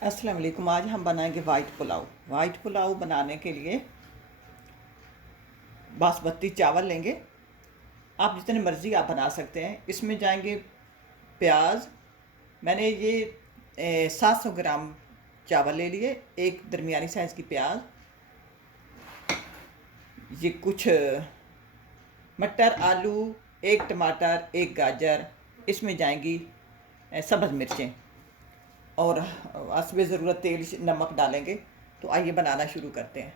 अस्सलाम वालेकुम। आज हम बनाएंगे वाइट पुलाव। वाइट पुलाव बनाने के लिए बासमती चावल लेंगे। आप जितने मर्ज़ी आप बना सकते हैं। इसमें जाएंगे प्याज। मैंने ये 700 ग्राम चावल ले लिए। एक दरमियानी साइज़ की प्याज, ये कुछ मटर, आलू, एक टमाटर, एक गाजर। इसमें जाएंगी सब्ज़ मिर्चें और हस्बे ज़रूरत तेल नमक डालेंगे। तो आइए बनाना शुरू करते हैं।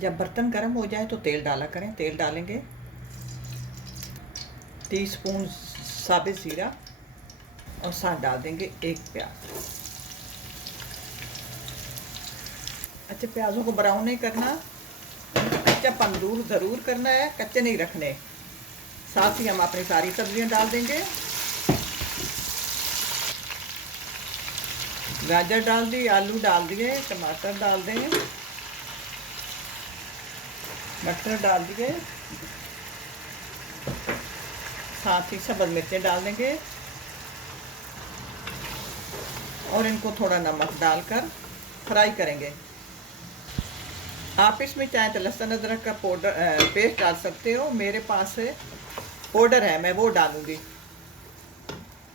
जब बर्तन गर्म हो जाए तो तेल डाला करें। तेल डालेंगे, टीस्पून साबित ज़ीरा और साथ डाल देंगे एक प्याज। अच्छा, प्याज़ों को ब्राउन नहीं करना, कच्चापन दूर ज़रूर करना है, कच्चे नहीं रखने। साथ ही हम अपनी सारी सब्जियां डाल देंगे। गाजर डाल दी, आलू डाल दिए, टमाटर डाल देंगे, मटर डाल दिए, साथ ही सब्ज़ मिर्चें डाल देंगे और इनको थोड़ा नमक डालकर फ्राई करेंगे। आप इसमें चाहे तो लहसुन अदरक का पाउडर पेस्ट डाल सकते हो। मेरे पास पाउडर है, मैं वो डालूँगी।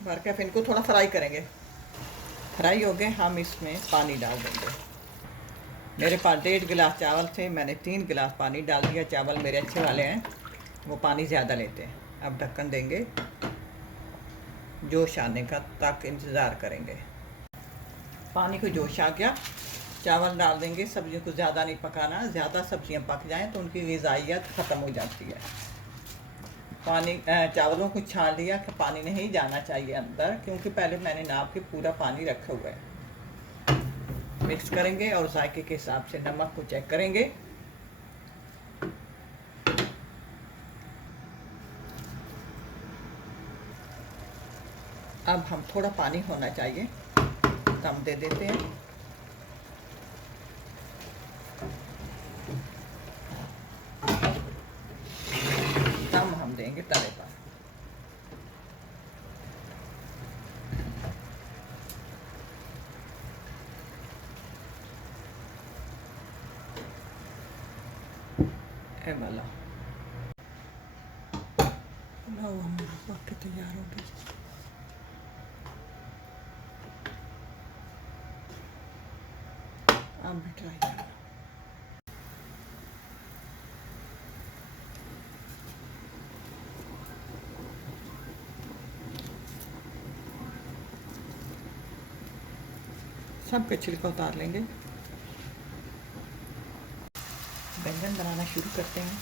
भर के फिर इनको थोड़ा फ्राई करेंगे। फ्राई हो गए, हम इसमें पानी डाल देंगे। मेरे पास 1.5 गिलास चावल थे, मैंने 3 गिलास पानी डाल दिया। चावल मेरे अच्छे वाले हैं, वो पानी ज़्यादा लेते हैं। अब ढक्कन देंगे, जोश आने का तक इंतज़ार करेंगे। पानी को जोश आ गया, चावल डाल देंगे। सब्जियों को ज़्यादा नहीं पकाना, ज़्यादा सब्जियां पक जाएं तो उनकी ग़िज़ाइयत ख़त्म हो जाती है। पानी चावलों को छान लिया कि पानी नहीं जाना चाहिए अंदर, क्योंकि पहले मैंने नाप के पूरा पानी रखा हुआ है। मिक्स करेंगे और जायके के हिसाब से नमक को चेक करेंगे। अब हम थोड़ा पानी होना चाहिए, दम दे देते हैं। दम हम देंगे तवे पर। ए वाला पुलाव हमारा पक के तैयार हो गया। आप भी ट्राई करना। सब के छिलका उतार लेंगे। बैंगन बनाना शुरू करते हैं।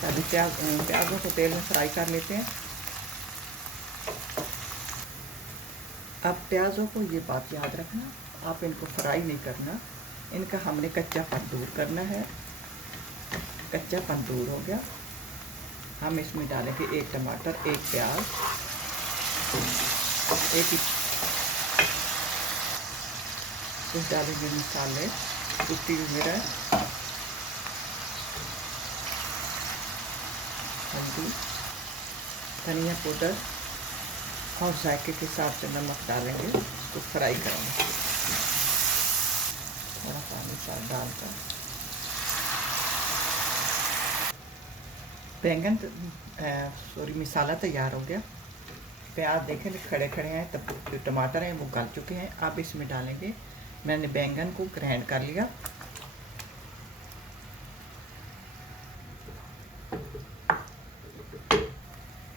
पहले प्याज़ों को तेल में फ्राई कर लेते हैं। अब प्याज़ों को ये बात याद रखना, आप इनको फ्राई नहीं करना, इनका हमने कच्चापन दूर करना है। कच्चापन दूर हो गया, हम इसमें डालेंगे एक टमाटर, एक प्याज, एक कुछ डालेंगे मसाले, कुटी हुई मिर्च, हल्दी, धनिया पाउडर और जायके के हिसाब से नमक डालेंगे। इसको फ्राई करेंगे थोड़ा पानी साथ डालकर। बैंगन मसाला तैयार हो गया। प्याज देखें खड़े खड़े हैं, तब जो टमाटर हैं वो गल चुके हैं। अब इसमें डालेंगे, मैंने बैंगन को ग्राइंड कर लिया।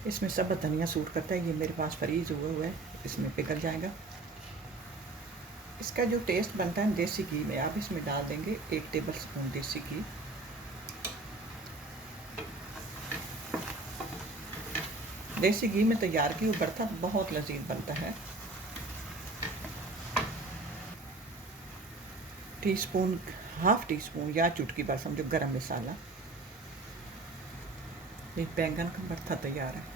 इसमें सब धनिया सूट करता है, ये मेरे पास फ्रीज हुआ है, इसमें पिघल जाएगा। इसका जो टेस्ट बनता है देसी घी में, आप इसमें डाल देंगे 1 टेबल स्पून देसी घी। देसी घी में तैयार की हुई भरता बहुत लजीज बनता है। टीस्पून, हाफ टी स्पून या चुटकी भर समझो गरम मसाला। ये बैंगन का भरता तैयार है।